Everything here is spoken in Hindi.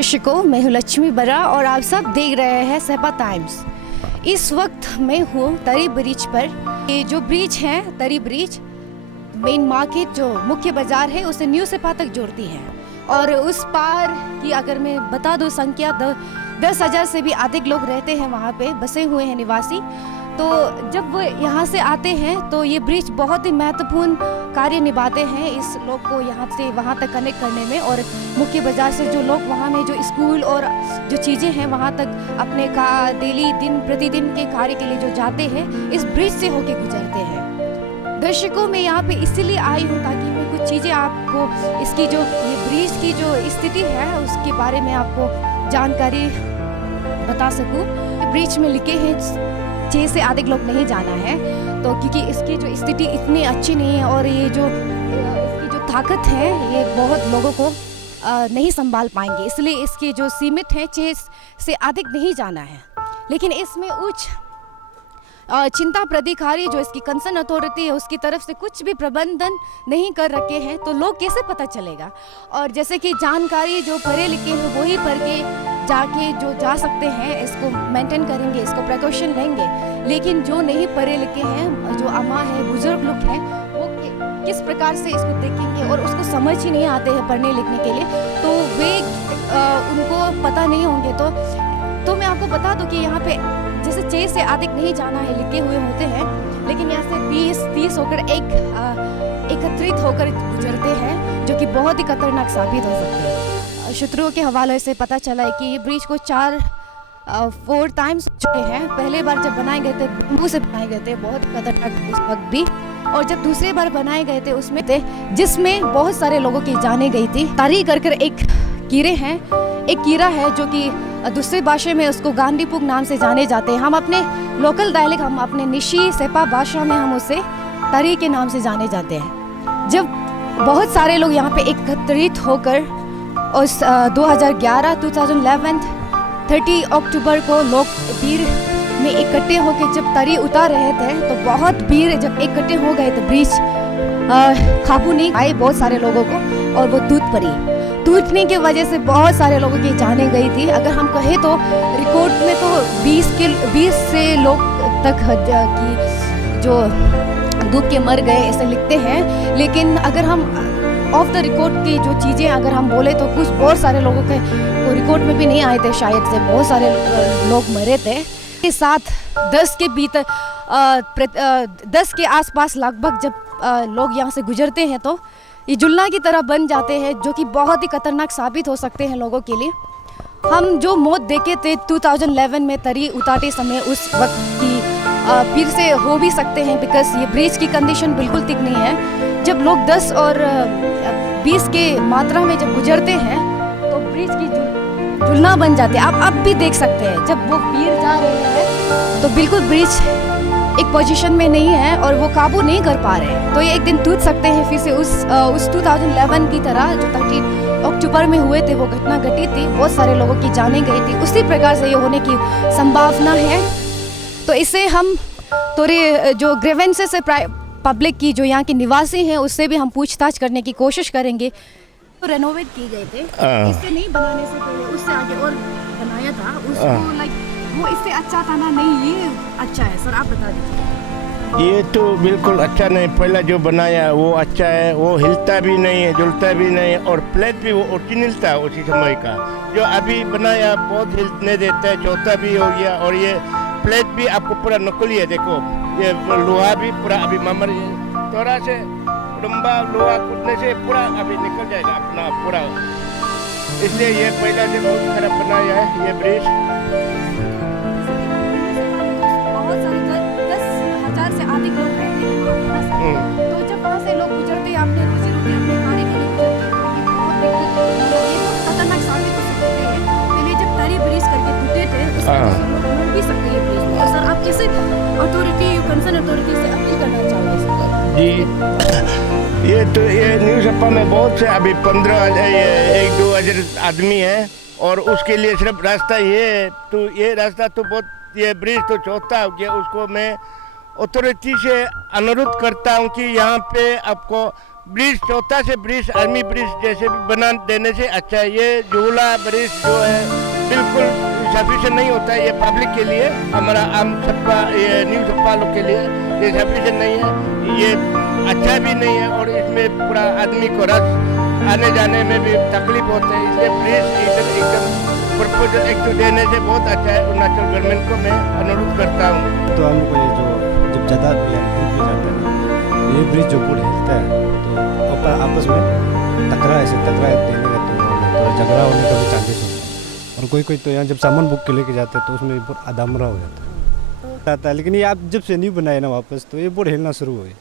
दर्शकों, मैं हूँ लक्ष्मी बरा और आप सब देख रहे हैं सेपा टाइम्स। इस वक्त मैं हूँ तरी ब्रिज पर। ये जो ब्रिज है, तरी ब्रिज मेन मार्केट जो मुख्य बाजार है उसे न्यू सेपा तक जोड़ती है। और उस पार की अगर मैं बता दूँ संख्या 10,000 से भी अधिक लोग रहते हैं, वहाँ पे बसे हुए हैं निवासी। तो जब वो यहाँ से आते हैं तो ये ब्रिज बहुत ही महत्वपूर्ण कार्य निभाते हैं इस लोग को यहाँ से वहाँ तक कनेक्ट करने में। और मुख्य बाजार से जो लोग वहाँ में जो स्कूल और जो चीज़ें हैं वहाँ तक अपने का डेली दिन प्रतिदिन के कार्य के लिए जो जाते हैं इस ब्रिज से होके गुजरते हैं। दर्शकों, मैं यहाँ पे इसीलिए आई हूँ ताकि मैं कुछ चीज़ें आपको इसकी जो ये ब्रिज की जो स्थिति है उसके बारे में आपको जानकारी बता सकूँ। ब्रिज में लिखे हैं 6 से अधिक लोग नहीं जाना है, तो क्योंकि इसकी जो स्थिति इतनी अच्छी नहीं है और ये जो इसकी जो ताकत है ये बहुत लोगों को नहीं संभाल पाएंगे, इसलिए इसकी जो सीमित है 6 से अधिक नहीं जाना है। लेकिन इसमें उच्च चिंता प्राधिकारी जो इसकी कंसर्न अथॉरिटी है उसकी तरफ से कुछ भी प्रबंधन नहीं कर रखे हैं, तो लोग कैसे पता चलेगा। और जैसे कि जानकारी जो पढ़े लिखे हैं वही पढ़ के जाके जो जा सकते हैं इसको मेंटेन करेंगे, इसको प्रिकॉशन लेंगे। लेकिन जो नहीं पढ़े लिखे हैं, जो अम्मा है, बुजुर्ग लोग हैं, वो किस प्रकार से इसको देखेंगे और उसको समझ ही नहीं आते हैं पढ़ने लिखने के लिए, तो वे उनको पता नहीं होंगे। तो मैं आपको बता दूं कि यहाँ पे जैसे 6 से अधिक नहीं जाना है लिखे हुए होते हैं, लेकिन यहाँ से 20-30 होकर एकत्रित होकर गुजरते हैं, जो कि बहुत ही खतरनाक साबित हो सकते हैं। सूत्रों के हवाले से पता चला है कि ये ब्रिज को 4 टाइम्स हो चुके हैं। पहले बार जब बनाए गए थे बम्बू से बनाए गए थे, बहुत ही खतरनाक उस वक्त भी। और जब दूसरी बार बनाए गए थे उसमें जिसमें बहुत सारे लोगों की जाने गई थी। तारी कर एक कीड़ा है जो कि दूसरी भाषा में उसको गांडीपुक नाम से जाने जाते हैं। हम अपने लोकल डायलेक्ट, हम अपने निशी सेपा भाषा में हम उसे तरी के नाम से जाने जाते हैं। जब बहुत सारे लोग यहाँ पे एकत्रित होकर उस 2011 30 अक्टूबर को लोग भीड़ में इकट्ठे होकर जब तरी उतार रहे थे, तो बहुत भीड़ जब इकट्ठे हो गए तो ब्रिज काबू नहीं आए बहुत सारे लोगों को और वो टूटने की वजह से बहुत सारे लोगों की जाने गई थी। अगर हम कहें तो रिकॉर्ड में तो 20 से लोग तक की जो डूब के मर गए ऐसे लिखते हैं। लेकिन अगर हम ऑफ द रिकॉर्ड की जो चीज़ें अगर हम बोले तो कुछ बहुत सारे लोगों के को रिकॉर्ड में भी नहीं आए थे, शायद से बहुत सारे लोग मरे थे। के साथ 10 के आसपास लगभग जब लोग यहाँ से गुजरते हैं तो ये जुलना की तरह बन जाते हैं, जो कि बहुत ही खतरनाक साबित हो सकते हैं लोगों के लिए। हम जो मौत देखे थे 2011 में तरी उतारते समय, उस वक्त की फिर से हो भी सकते हैं, बिकॉज ये ब्रिज की कंडीशन बिल्कुल ठीक नहीं है। जब लोग 10 और 20 के मात्रा में जब गुजरते हैं तो ब्रिज की जुलना बन जाते हैं। आप अब भी देख सकते हैं जब वो वीर जा रहे हैं तो बिल्कुल ब्रिज एक पोजीशन में नहीं है और वो काबू नहीं कर पा रहे हैं, तो ये एक दिन टूट सकते हैं फिर से उस 2011 की तरह जो 30 अक्टूबर में हुए थे वो घटना घटी थी, बहुत सारे लोगों की जाने गई थी। उसी प्रकार से ये होने की संभावना है। तो इसे हम थोड़े जो ग्रीवेंसेस है पब्लिक की, जो यहाँ के निवासी हैं, उससे भी हम पूछताछ करने की कोशिश करेंगे। तो रेनोवेट किए गए थे, इससे नहीं बनाने से पहले उससे आगे और बनाया था उसको, लाइक वो इससे अच्छा था ना? नहीं, ये अच्छा है सर, आप बता दीजिए। ये तो बिल्कुल अच्छा नहीं, पहला जो बनाया वो अच्छा है, वो हिलता भी नहीं है, जुलता भी नहीं है, और प्लेट भी वो ओरिजिनल था उसी समय का। जो अभी बनाया बहुत हिलने देता है, चौथा भी हो गया, और ये प्लेट भी आपको पूरा नकली है। देखो ये लोहा भी पूरा अभी मामर थोड़ा से लंबा लोहा कूदने से पूरा अभी निकल जाएगा अपना पूरा, इसलिए ये पहला से बहुत खराब बनाया है ये ब्रिज। बहुत सारे 10,000 से अधिक लोग रहते हैं, तो जब वहाँ से लोग गुजरते हैं अपने रोजी रोटी अपने खाने के लिए बहुत खतरनाक साबित हो सकते हैं। पहले जब तरी ब्रिज करके टूटे थे लोग मर भी सकते हैं ब्रिज में। सर, आप किसी अथॉरिटी, कंसर्न अथॉरिटी से अपील करना चाहोगे? जी, ये न्यू सेपा में बहुत से अभी 1-2 हज़ार आदमी है, और उसके लिए सिर्फ रास्ता ये है, तो ये रास्ता तो बहुत, ये ब्रिज तो चौथा हो गया। उसको मैं अथॉरिटी से अनुरोध करता हूँ कि यहाँ पे आपको ब्रिज चौथा से ब्रिज आर्मी ब्रिज जैसे भी बना देने से अच्छा है। ये झूला ब्रिज जो है बिल्कुल सफिशिएंट नहीं होता है, ये पब्लिक के लिए, हमारा आम सप्पा ये न्यू सप्पा लोग के लिए ये सफिशिएंट नहीं है, ये अच्छा भी नहीं है और इसमें पूरा आदमी को रस आने जाने में भी तकलीफ होते हैं। इसलिए ब्रिज एकदम प्रपोजल एक तो देने से बहुत अच्छा है। अरुणाचल गवर्नमेंट को मैं अनुरोध करता हूँ। तो हमको ये जो जब ज़्यादा धूप में जाते हैं ना, ये ब्रिज जो पूरा हिलता है तो ऊपर आपस में टकरा देने का तो झगड़ा होने का भी चांसेस होता है। और कोई तो यहाँ जब सामान बुक के लेके जाते हैं तो उसमें बहुत अदामरा हो जाता है। लेकिन ये आप जब से नहीं बनाए ना वापस, तो ये बहुत हिलना शुरू हो गया।